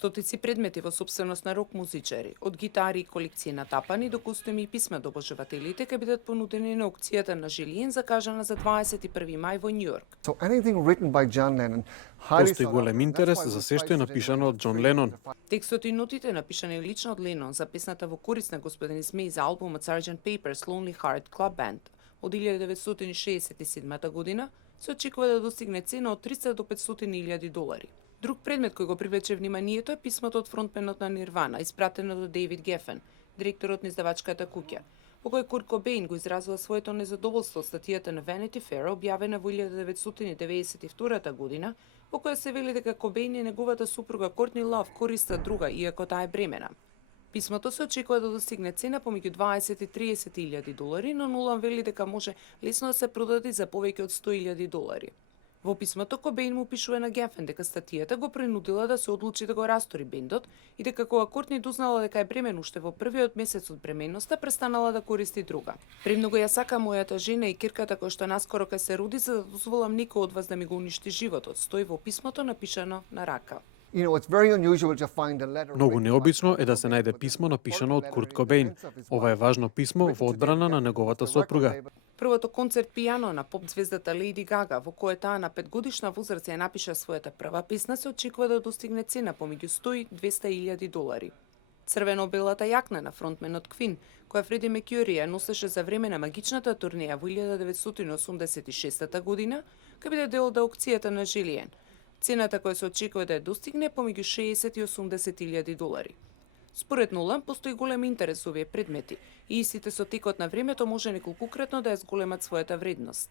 Стотици предмети во собственост на рок музичари, од гитари и колекции на тапани до кустоми и писма до обожавателите ќе бидат понудени на аукцијата на Жилиен закажана за 21 мај во Њујорк. So anything written by John Lennon, highly Постои sought голем after, and that's интерес why за we се што е prized it in напишано од Џон 1953 Ленон. for Текстот и нотите напишани лично од Ленон за песната во корист на господин Смит за албумот Sgt. Pepper's Lonely Heart Club Band од 1967 година, се очекува да достигне цена од 300 до 500.000 долари. Друг предмет кој го привлече вниманието е писмото од фронтменот на Нирвана, испратено до Дейвид Гефен, директорот на издавачката куќа, во кој Курт Кобейн го изразува своето незадоволство од статијата на Vanity Fair објавена во 1992 година, во која се вели дека Кобейн и неговата супруга Кортни Лав користат друга, иако таа е бремена. Писмото се очекува да достигне цена помеѓу 20 и 30.000 долари, но Нолан вели дека може лесно да се продаде за повеќе од 100.000 долари. Во писмото Кобейн му пишува на Гефен дека статијата го принудила да се одлучи да го растори бендот и дека кога Кортни дознала дека е бремен уште во првиот месец од бременноста, престанала да користи друга. Премногу ја сакам мојата жена и кирката која што наскоро ќе се роди, за да дозволам никој од вас да ми го уништи животот, стои во писмото напишано на рака. You know, it's very unusual to find a letter Многу written by необично е да се Kurt најде Cobain. писмо напишано од Letter Курт in Кобейн. defense of his Ова е wife, важно писмо written во to одбрана David на Geffen, неговата the record сопруга. label. Првото концерт пијано на поп-звездата Лејди Гага, во која таа на 5-годишна возраст ја напиша својата прва песна, се очекува да достигне цена помеѓу 100 и 200.000 долари. Црвено-белата јакна на фронтменот Квин, која Фреди Меркјури ја носеше за време на магичната турнеја во 1986 година, ќе биде дел од аукцијата на Жилиен. Цената која се очекува да ја достигне е помеѓу 60 и 80.000 долари. Според Нолан, постои голем интерес овие предмети и истите со текот на времето може неколкукратно да ја зголемат својата вредност.